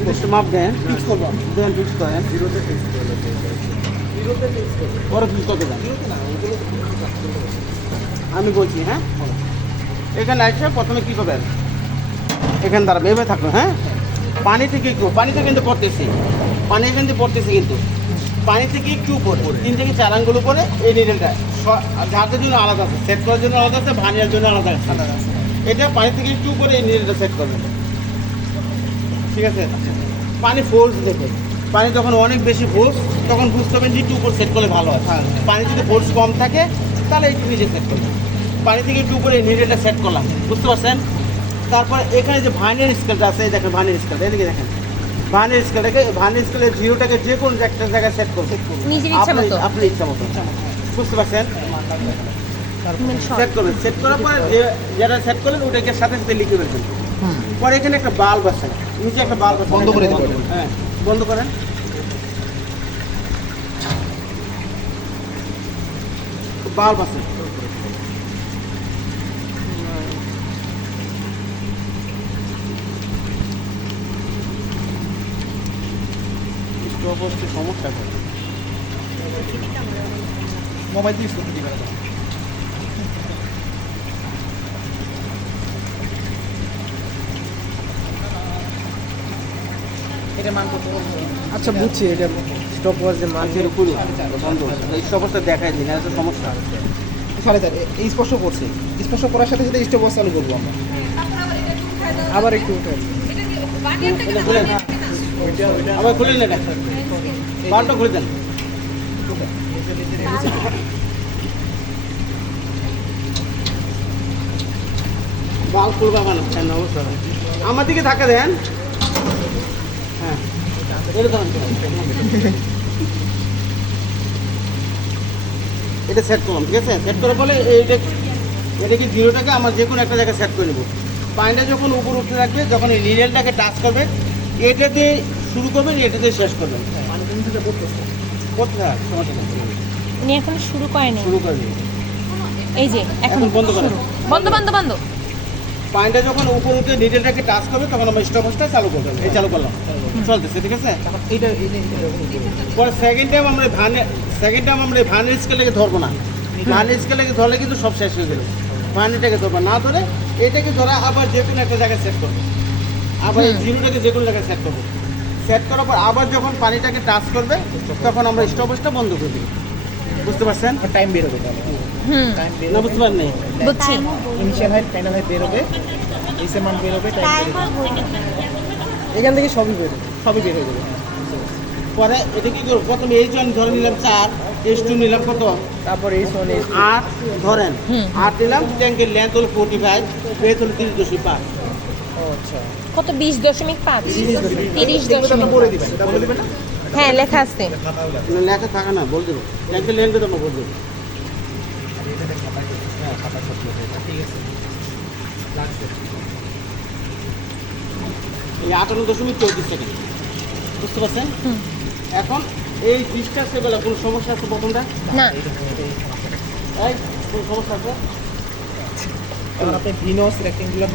নির্দিষ্ট মাপ দেন, ফিক্স করবো আমি। দেন ফিক্স করেন। জিরোতে ফিক্স করবো। জিরোতে ফিক্স করবো। পরে ফিক্স কত দেন জিরোতে না, ওগুলো আমি বলছি। হ্যাঁ, এখানে আসে প্রথমে কী করবেন, এখানে দাঁড়াবে, এভাবে থাকবে। হ্যাঁ, পানি থেকে একটু, পানিতে কিন্তু পড়তেছি, পানি এখান থেকে পড়তেছি, কিন্তু পানি থেকে একটু উপরে 3 থেকে 4 আঙ্গুল উপরে এই নিডেলটা যাদের জন্য আলাদা আছে, সেট করার জন্য আলাদা আছে, ভানিয়ার জন্য আলাদা আছে। এটা পানি থেকে একটু উপরে এই নিডেলটা সেট করবেন, ঠিক আছে? পানি ফোর্স দেখে, পানি যখন অনেক বেশি ফোর্স তখন বুঝতে হবে যে একটু উপর সেট করলে ভালো হয়। পানি যদি ফোর্স কম থাকে তাহলে একটু নিচে সেট করবেন। পানি থেকে একটু উপরে নিডেলটা সেট করলাম, বুঝতে পারছেন? তারপর এখানে যে ভাইনের স্কেলটা আছে, এই দেখেন ভাইনের স্কেলটা, এদিকে দেখেন ভাইনের স্কেলটাকে, ভাইনের স্কেলের জিরোটাকে যে কোনো একটা জায়গায় সেট করবেন নিজের ইচ্ছা মতো। আপনার ইচ্ছা মতো, বুঝতে পারছেন? মানে সেট করবেন, সেট করার পরে যেটা সেট করলেন ওটাকে সাথে সাথে লিখে ফেলবেন। পরে এখানে একটা বাল্ব আছে, নিচে একটা বাল্ব আছে, বন্ধ করে দিবেন। হ্যাঁ, বন্ধ করেন। বাল্ব আছে, স্টোভ হচ্ছে সমস্যা করে। মোবাইল দিয়ে ইউজ করতে দিবেন না। এটা মান কত? আচ্ছা বুঝছি, এটা স্টপ ওয়াচ যে মান মাছের উপরে বন্ধ, এই সমস্যা দেখাই দিন, এটা সমস্যা। 4.5 এই স্পর্শ করছে, স্পর্শ করার সাথে সাথে স্টপ ওয়াচ চালু করবো আমরা। আবার একটু উঠে এটা খুলেন, আবার খুলেন, এটা বাল্বটা খুলে দেন। বাল্ব খুলবে বানাচ্ছেন না অবস্থা, আমার দিকে ধাক্কা দেন। হ্যাঁ, এটা ধরেন, এটা সেট করলাম, ঠিক আছে? সেট করার ফলে এইটা, এটা কি জিরোটাকে আমার যে কোনো একটা জায়গায় সেট করে নেবো। পানিটা যখন উপর উঠতে থাকবে, যখন এই নিডেলটাকে টাচ করবে, এটা দিয়ে শুরু করবেন, এটা দিয়ে শেষ করবেন। করতে থাক, সমস্যা নেই, উনি এখন শুরু করেনি, শুরু করবেন। এই যে এখন এখন বন্ধ করেন। বন্ধ বন্ধ বন্ধ। পানিটা যখন উপর উঠে নিডেলটাকে টাচ করবে তখন আমরা স্টপটা চালু করবেন। এই চালু করলাম, চলতেছে, ঠিক আছে? এইটা পরে সেকেন্ড টাইম আমরা ভানের স্কেলটাকে ধরবো না। ভানের স্কেলটাকে ধরলে কিন্তু সব শেষ হয়ে গেল। ভানিটাকে ধরবো না, ধরে এটাকে ধরা আবার যে কোনো একটা জায়গায় সেট করবো, আবার এই জিরোটাকে যে কোনো জায়গায় সেট করবো। সেট করার পর আবার যখন পানিটাকে টাচ করবে তখন আমরা স্টপটা বন্ধ করে দিই, বুঝতে পারছেন? টাইম বের হবে তাহলে। হুম, টাইম বের না, হবে, বুঝতে পারেন? বুঝছি। ইনিশিয়াল হাইট ফাইনাল হাইট বের হবে, এসএম মান বের হবে, টাইম বের হবে, এখান থেকে সবই বের হবে, সবই বের হয়ে যাবে। পরে এটা কি করবো, প্রথমে এই জন ধরে নিলাম 4, H2 নিলাম কত তারপর এই সোনে 8 ধরেন, 8 নিলাম, ট্যাঙ্কের লেন্থ হলো 45, বেথ হলো 30.5। ও আচ্ছা, কত 20.5 30.5 বলে দিবেন, এটা বলে দিবেন না? হ্যাঁ লেখা আছে। লেখা থাকে না, বল দেবো, ট্যাঙ্কের লেন্থ তো আমরা বল দেবো। ঠিক আছে, লাগছে। এই 58.34 সেকেন্ড, বুঝতে পারছেন? এখন এই ডিস্টেন্সে বেলা কোনো সমস্যা আছে প্রথমটা? না, এই কোনো সমস্যা আছে? এখন আপনি ভিনোস রেক্টেঙ্গুলার